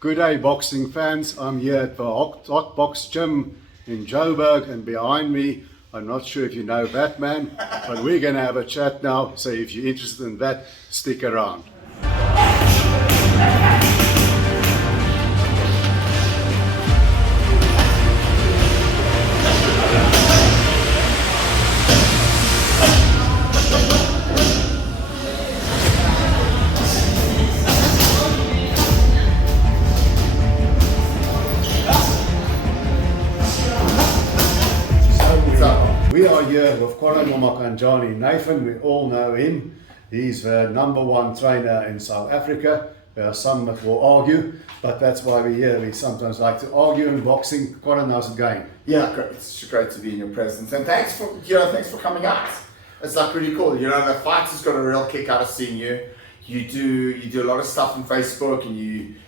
Good day, boxing fans. I'm here at the Hotbox Gym in Joburg, and behind me, I'm not sure if you know Batman, but we're going to have a chat now. So if you're interested in that, stick around. We are here with Colin Nathan. We all know him. He's the #1 trainer in South Africa. There are some that will argue, but that's why we're here. We sometimes like to argue in boxing. Colin, how's it going? Yeah, great. It's great to be in your presence, and thanks for coming out. It's like really cool. The fighters got a real kick out of seeing you. You do a lot of stuff on Facebook, and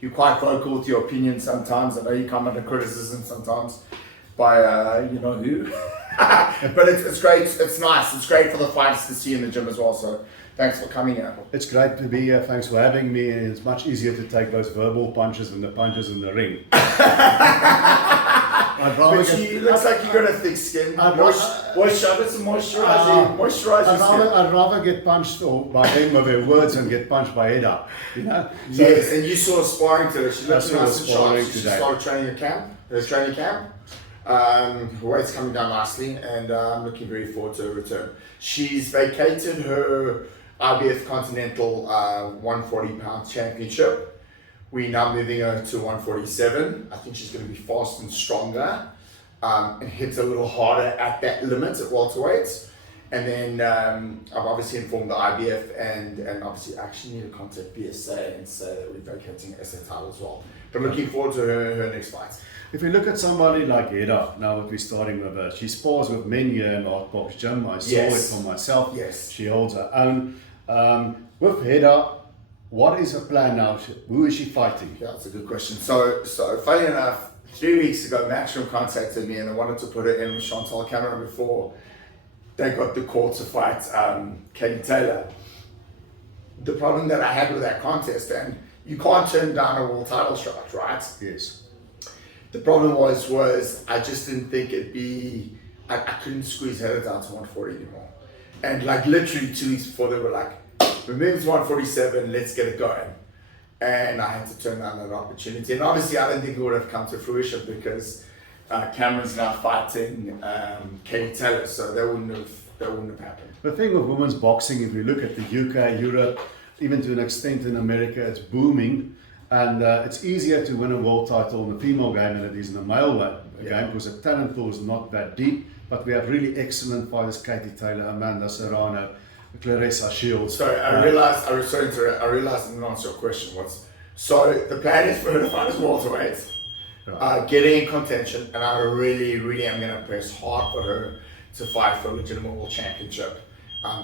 you're quite vocal with your opinion sometimes. I know you come under criticism sometimes by you know who. But it's great, it's nice, it's great for the fighters to see you in the gym as well, so thanks for coming here. It's great to be here, thanks for having me, and it's much easier to take those verbal punches than the punches in the ring. Looks like you got a thick skin. Moisturize your skin. I'd rather get punched by them with their words than get punched by Eda, you know? So, yes, and you saw sparring today, she looked nice and sharp. She started training camp. Her weight's coming down nicely, and I'm looking very forward to her return. She's vacated her IBF Continental 140-pound championship. We're now moving her to 147. I think she's going to be fast and stronger, and hit a little harder at that limit at welterweight. And then I've obviously informed the IBF, and obviously I actually need to contact BSA and say that we're vacating SA title as well. But looking forward to her next fight. If we look at somebody like Eda, now that we're starting with her, she spars with men here in the Hotbox Gym. I saw it for myself. Yes. She holds her own. With Eda, what is her plan now? Who is she fighting? Yeah, that's a good question. So funny enough, 3 weeks ago, Matchroom contacted me and they wanted to put her in with Chantal Cameron before they got the call to fight Katie Taylor. The problem that I had with that contest, and you can't turn down a world title shot, right? Yes. The problem was I just didn't think it'd be, I couldn't squeeze her down to 140 anymore. And like literally 2 weeks before, they were like, we're moving to 147, let's get it going. And I had to turn down that opportunity. And obviously I don't think it would have come to fruition because Cameron's now fighting Katie Taylor, so that wouldn't have happened. The thing with women's boxing, if you look at the UK, Europe, even to an extent in America, it's booming. And it's easier to win a world title in the female game than it is in the male game because the talent pool is not that deep. But we have really excellent fighters: Katie Taylor, Amanda Serrano, Clarissa Shields. Sorry, I realized I didn't answer your question. So the plan is for her to fight as welterweight, getting in contention, and I really am going to press hard for her to fight for a legitimate world championship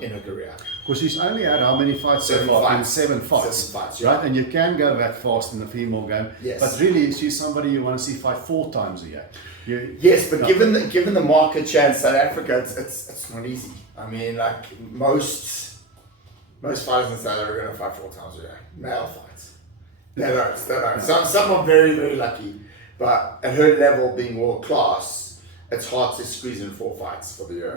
in her career. Because she's only had how many fights so far? Seven fights, yeah. Right? And you can go that fast in the female game. Yes. But really, she's somebody you want to see fight 4 times a year. Yes, but given the market share in South Africa, it's not easy. I mean, like most fighters in South Africa are going to fight 4 times a year. Male fights. They don't. Some are very, very lucky. But at her level, being world class, it's hard to squeeze in 4 fights for the year.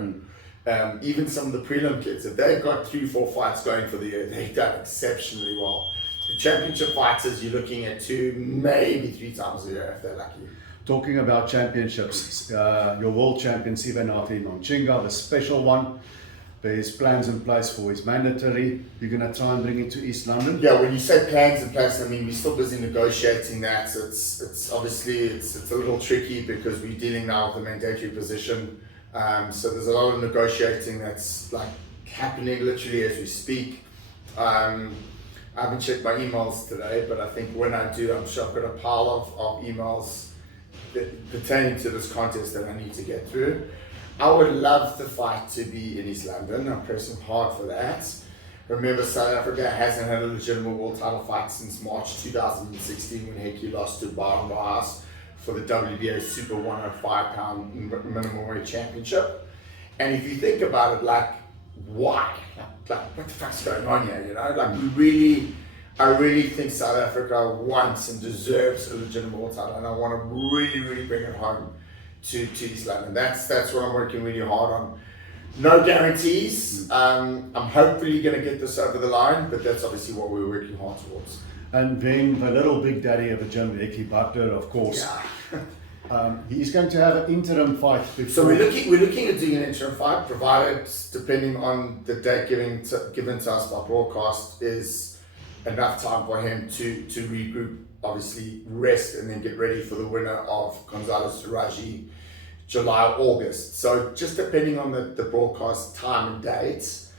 Even some of the prelim kids, if they've got 3-4 fights going for the year, they've done exceptionally well. The championship fighters, you're looking at 2, maybe 3 times a year if they're lucky. Talking about championships, your world champion Sivanati Nonchinga, the special one, there's plans in place for his mandatory. You're going to try and bring it to East London? Yeah, when you say plans in place, I mean, we're still busy negotiating that. It's obviously it's a little tricky because we're dealing now with the mandatory position. So there's a lot of negotiating that's like happening literally as we speak. I haven't checked my emails today, but I think when I do, I'm sure I've got a pile of emails pertaining to this contest that I need to get through. I would love the fight to be in East London. I'm pressing hard for that. Remember, South Africa hasn't had a legitimate world title fight since March 2016 when Heki lost to Baron Haas for the WBA Super 105-pound minimum weight championship. And if you think about it, like, why? Like what the fuck's going on here? Like, we really I really think South Africa wants and deserves a legitimate world title, and I want to really bring it home to East London. That's what I'm working really hard on. No guarantees. I'm hopefully going to get this over the line, but that's obviously what we're working hard towards. And then the little big daddy of the gym, Becky Butler, of course. Yeah. He's going to have an interim fight before. So we're looking at doing an interim fight, provided, depending on the date given to us by broadcast, is enough time for him to regroup, obviously rest, and then get ready for the winner of Gonzalez Raji, July, August. So just depending on the broadcast time and dates,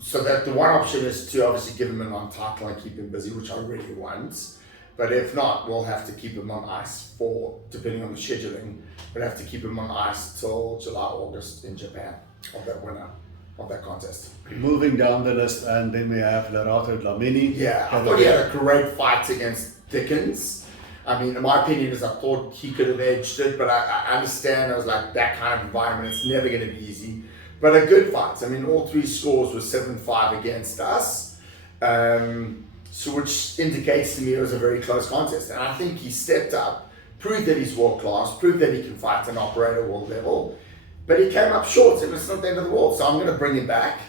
so that the one option is to obviously give him a non-title and keep him busy, which I really want. But if not, we'll have to keep him on ice for, depending on the scheduling, we'll have to keep him on ice till July, August in Japan of that winner of that contest. Moving down the list, and then we have Lerato Dlamini. Yeah, I thought he had a great fight against Dickens. I mean, in my opinion, is I thought he could have edged it, but I understand. I was like, that kind of environment, it's never going to be easy. But a good fight. I mean, all three scores were 7-5 against us, so which indicates to me it was a very close contest. And I think he stepped up, proved that he's world class, proved that he can fight and operate at world level. But he came up short, and it's not the end of the world. So I'm going to bring him back.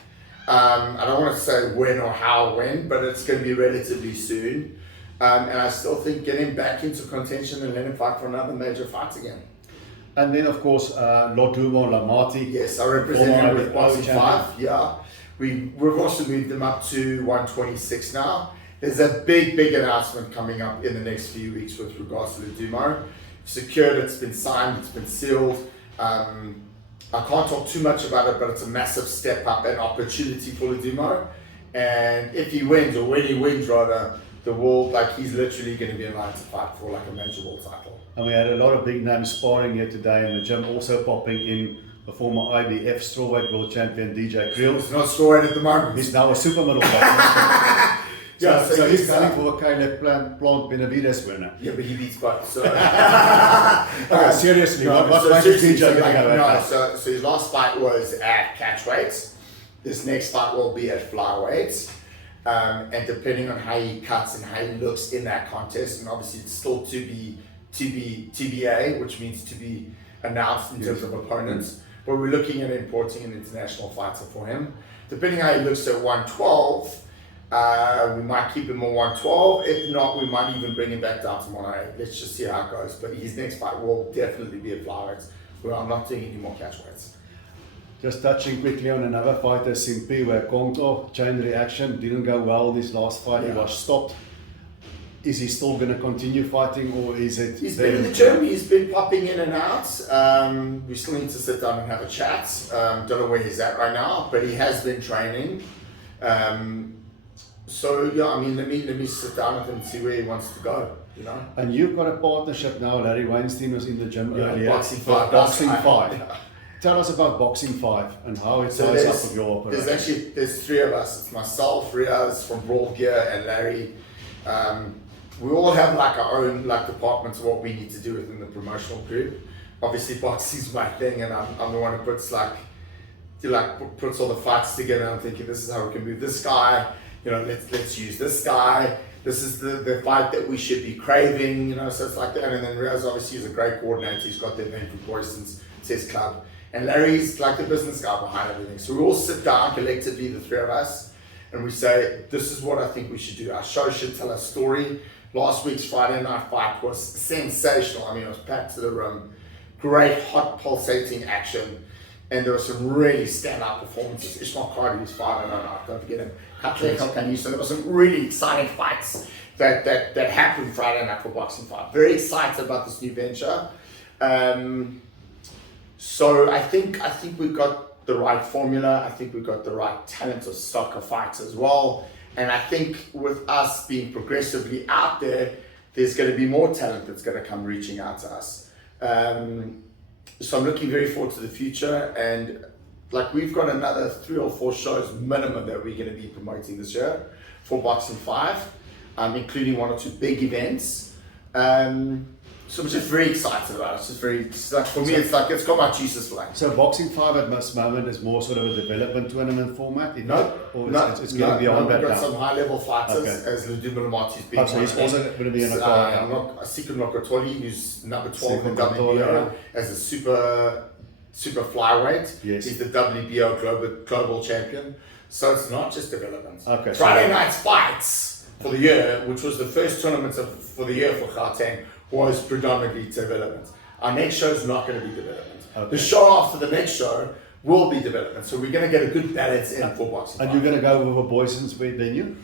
I don't want to say when or how when, but it's going to be relatively soon. And I still think get him back into contention and let him fight for another major fight again. And then, of course, Lodumo Lamati. Yes, I represent him with Boxing 5. Yeah, we've also moved him up to 126 now. There's a big announcement coming up in the next few weeks with regards to Lodumo. Secured, it's been signed, it's been sealed. I can't talk too much about it, but it's a massive step up and opportunity for Lodumo. And if he wins, or when he wins rather, the world, like, he's literally going to be in line to fight for like a major world title. And we had a lot of big names sparring here today in the gym, also popping in the former IBF strawweight world champion DJ Creel. He's not strawweight at the moment. He's now a super middleweight. So he's going for a Caleb Plant Benavides winner. Yeah, but he beats both. So seriously, what fight is DJ going to go at? So his last fight was at catchweight. This next fight will be at flyweight. And depending on how he cuts and how he looks in that contest, and obviously it's still to be TBA, which means to be announced in terms of opponents. But we're looking at importing an international fighter for him. Depending how he looks at 112, we might keep him on 112. If not, we might even bring him back down to 108. Let's just see how it goes. But his next fight will definitely be at flyweight, where I'm not doing any more catchweights. Just touching quickly on another fighter, Simpi, where Kongto, chain reaction, didn't go well this last fight. He was stopped. Is he still going to continue fighting, or is it? He's been in the gym. He's been popping in and out. We still need to sit down and have a chat. Don't know where he's at right now, but he has been training. So yeah, I mean, let me sit down with him and see where he wants to go. You know. And you've got a partnership now. Larry Weinstein was in the gym earlier. Boxing 5. Boxing 5. Tell us about Boxing 5 and how it ties up with your operation. There's three of us. It's myself, Riaz from Brawl Gear, and Larry. We all have like our own like departments of what we need to do within the promotional group. Obviously, boxing's my thing, and I'm the one who puts puts all the fights together. I'm thinking this is how we can move this guy. You know, let's use this guy. This is the fight that we should be craving. You know, so it's like that. And then Riaz obviously is a great coordinator. He's got the event from Boyston's Chess Club. And Larry's like the business guy behind everything. So we all sit down collectively, the three of us, and we say, this is what I think we should do. Our show should tell a story. Last week's Friday night fight was sensational. I mean, it was packed to the room. Great, hot, pulsating action. And there were some really standout performances. Ishmael Cardi was 5-0 now, don't forget him. So there were some really exciting fights that happened Friday night for Boxing 5. Very excited about this new venture. So I think we've got the right formula. I think we've got the right talent of soccer fights as well. And I think with us being progressively out there, there's going to be more talent that's going to come reaching out to us. So I'm looking very forward to the future. And like we've got another 3 or 4 shows minimum that we're going to be promoting this year for Boxing 5, including 1 or 2 big events. So I'm just very excited about it. It's like, for me, it's like, it's got my juices flowing. So Boxing 5 at this moment is more sort of a development tournament format? It's getting beyond that we've got now? some high-level fighters, Okay. as Ludmila Marty's been. So he's also going to be in a card now? Sikun Lokotoli, who's number 12 in Sikun Lokotoli, WBO, as a super flyweight. Yes. He's the WBO global champion. So it's not just development. Okay, Friday night's fights for the year, which was the first tournament for the year for Gauteng, was predominantly development. Our next show is not going to be development. Okay. The show after the next show will be development. So we're going to get a good balance in for boxing. And you're going to go with a Boyson's venue?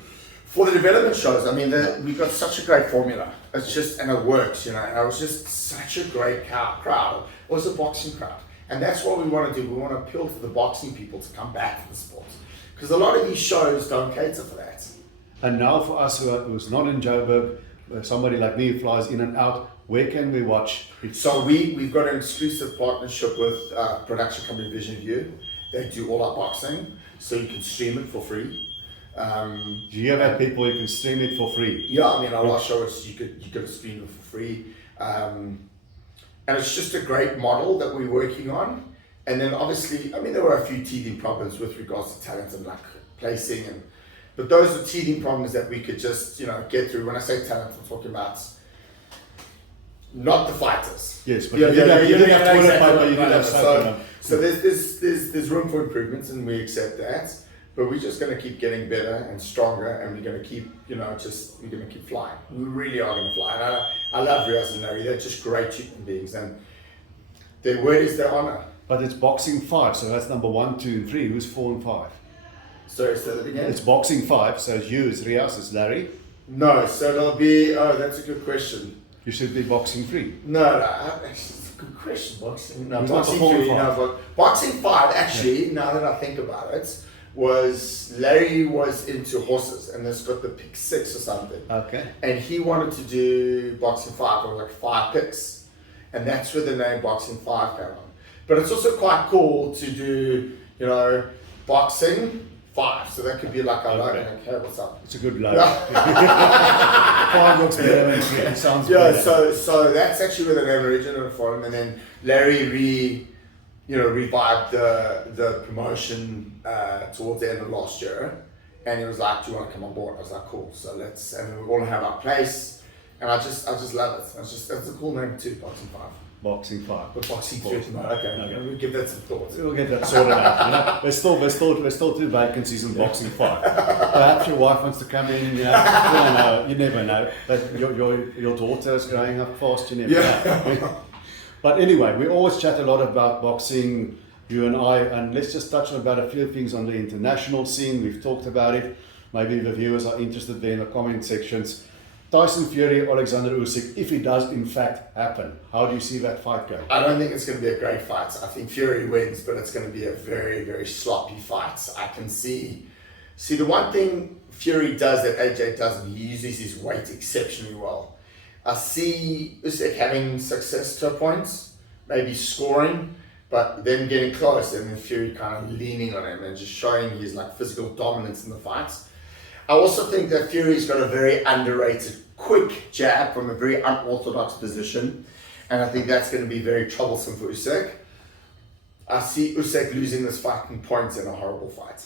For the development shows, I mean, we've got such a great formula. It's just, and it works, you know. And it was just such a great crowd. It was a boxing crowd. And that's what we want to do. We want to appeal to the boxing people to come back to the sport. Because a lot of these shows don't cater for that. And now for us who's not in Joburg, somebody like me who flies in and out, where can we watch it? So we've got an exclusive partnership with production company Vision View. They do all our boxing, so you can stream it for free. Do you have people who can stream it for free? Yeah, I mean, our last show is you could stream it for free, and it's just a great model that we're working on. And then obviously, I mean, there were a few teething problems with regards to talent and like placing, but those are teething problems that we could just get through. When I say talent, I'm talking about not the fighters. Yes, but you you didn't have toilet exactly paper, you didn't have soap. So there's room for improvements, and we accept that. But we're just going to keep getting better and stronger, and we're going to keep, we're going to keep flying. We really are going to fly. And I love Riaz and Larry. They're just great human beings, and their word is their honor. But it's Boxing 5, so that's number 1, 2, and 3. Who's 4 and 5? Sorry, say that again? It's Boxing 5, so it's you, it's Riaz, it's Larry. No, so it'll be, that's a good question. You should be Boxing 3. No, it's a good question. Boxing, no, Who's boxing number 4 3, and no, 5? but boxing 5, actually, now that I think about it, was Larry was into horses, and has got the pick 6 or something. Okay. And he wanted to do boxing 5, or like 5 picks. And that's where the name boxing 5 came on. But it's also quite cool to do, boxing 5. So that could be like a logo, like, hey, what's up? It's a good logo. 5 looks better than 3. It sounds better. So that's actually where the name originated from. And then Larry revived the promotion towards the end of last year. And he was like, do you want to come on board? I was like, cool. So and we all have our place. And I just love it. That's a cool name too, Boxing 5. Boxing 5. But Boxing 3, okay. We'll give that some thought. We'll get that sorted out. There's still 2 vacancies in Boxing 5. Perhaps your wife wants to come in. You don't know. You never know. But your daughter is growing up fast. You never know. But anyway, we always chat a lot about boxing, you and I, and let's just touch on about a few things on the international scene. We've talked about it. Maybe the viewers are interested there in the comment sections. Tyson Fury, Alexander Usyk, if it does in fact happen, how do you see that fight going? I don't think it's going to be a great fight. I think Fury wins, but it's going to be a very, very sloppy fight. I can see the one thing Fury does that AJ doesn't, he uses his weight exceptionally well. I see Usyk having success to a point, maybe scoring, but then getting close, and then Fury kind of leaning on him and just showing his physical dominance in the fights. I also think that Fury's got a very underrated quick jab from a very unorthodox position, and I think that's going to be very troublesome for Usyk. I see Usyk losing this fight in points in a horrible fight.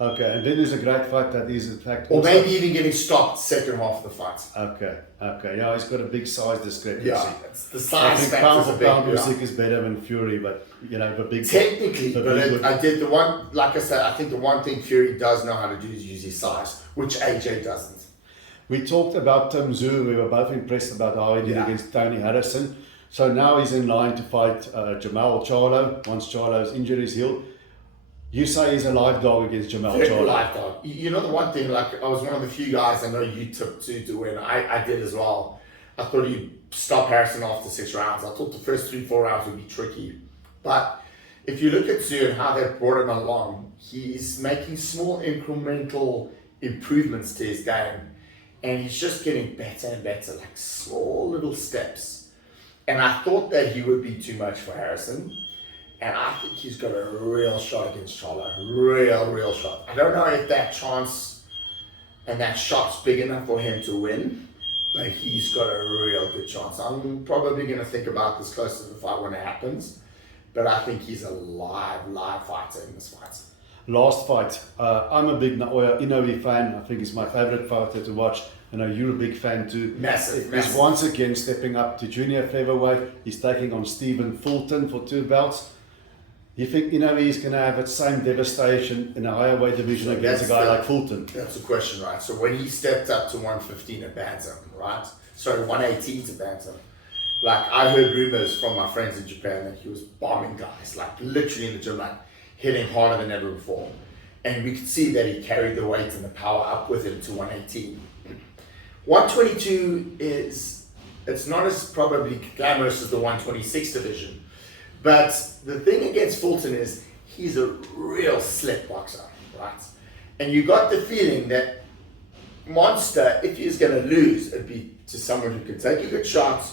Okay, and then there's a great fight that is in fact... Or maybe even getting stopped second half of the fight. Okay, yeah, he's got a big size discrepancy. Yeah, it's the size I think factor pound is a for big... pound Usyk is better than Fury, but the big... Technically, I did the one, like I said, I think the one thing Fury does know how to do is use his size, which AJ doesn't. We talked about Tim Tszyu. We were both impressed about how he did against Tony Harrison. So now he's in line to fight Jamal Charlo once Charlo's injury is healed. You say he's a live dog against Jamal Charlo. Live dog. The one thing, I was one of the few guys I know you took to win. I did as well. I thought he'd stop Harrison after 6 rounds. I thought the first 3-4 rounds would be tricky. But if you look at Tszyu and how they've brought him along, he's making small incremental improvements to his game. And he's just getting better and better, like small little steps. And I thought that he would be too much for Harrison. And I think he's got a real shot against Charlo. Real shot. I don't know if that chance and that shot's big enough for him to win. but he's got a real good chance. I'm probably going to think about this close to the fight when it happens, but I think he's a live fighter in this fight. Last fight, I'm a big Naoya Inoue fan. I think he's my favorite fighter to watch. I know you're a big fan too. Massive. He's once again stepping up to junior featherweight. He's taking on Stephen Fulton for 2 belts. You think he's going to have that same devastation in a higher weight division So against a guy like Fulton? That's the question, right? So when he stepped up to 115 at bantam, right? Sorry, 118 to bantam. Like, I heard rumors from my friends in Japan that he was bombing guys, like literally in the gym, like hitting harder than ever before. And we could see that he carried the weight and the power up with him to 118. 122 it's not as probably glamorous as the 126 division. But the thing against Fulton is he's a real slick boxer, right? And you got the feeling that Monster, if he's going to lose, it'd be to someone who can take a good shot,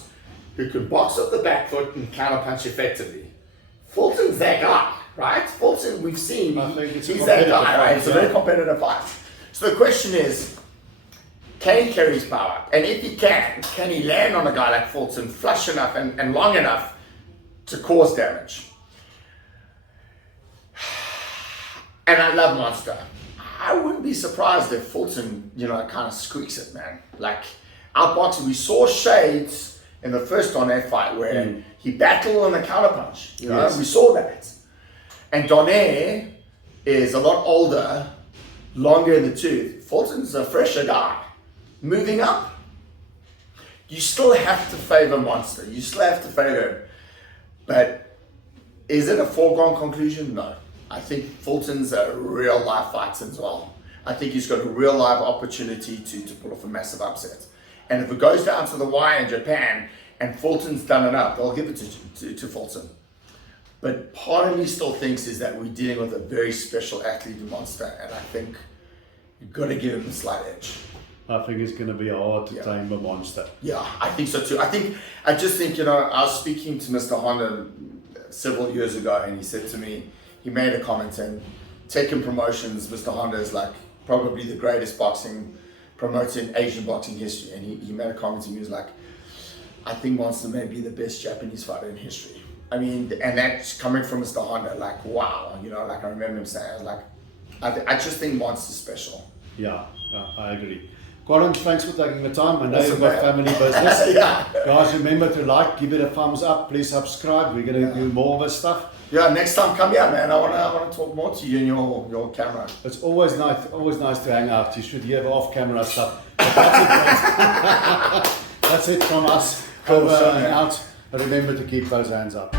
who can box up the back foot and counterpunch effectively. Fulton's that guy, right? Fulton, we've seen, he's that guy, right? It's a very competitive fight. So the question is, can he carry his power? And if he can he land on a guy like Fulton flush enough and long enough to cause damage? And I love Monster. I wouldn't be surprised if Fulton, kind of squeaks it, man. Like, outboxing, we saw shades in the first Donaire fight where he battled on the counterpunch. Yes. We saw that. And Donaire is a lot older, longer in the tooth. Fulton's a fresher guy. Moving up, you still have to favor Monster. You still have to favor him. But is it a foregone conclusion? No. I think Fulton's a real life fighter as well. I think he's got a real live opportunity to pull off a massive upset. And if it goes down to the wire in Japan and Fulton's done enough, they'll give it to Fulton. But part of me still thinks is that we're dealing with a very special athlete in Monster, and I think you've got to give him a slight edge. I think it's going to be hard to tame a Monster. Yeah, I think so too. I just think, I was speaking to Mr. Honda several years ago, and he said to me, he made a comment, and Tekken Promotions, Mr. Honda is like probably the greatest promoter in Asian boxing history. And he made a comment to me, he was like, I think Monster may be the best Japanese fighter in history. I mean, and that's coming from Mr. Honda, like, wow, like I remember him saying, I was like, I just think Monster's special. Yeah, I agree. Colin, thanks for taking the time. I know Awesome, you've got man. family business. Yeah. Guys, remember to give it a thumbs up. Please subscribe. We're going to do more of this stuff. Yeah, next time come here, man. I want to talk more to you and your camera. It's always nice to hang out. You should hear off-camera stuff. But that's it. That's it from us. Cool, Over sure, and man. out. Remember to keep those hands up.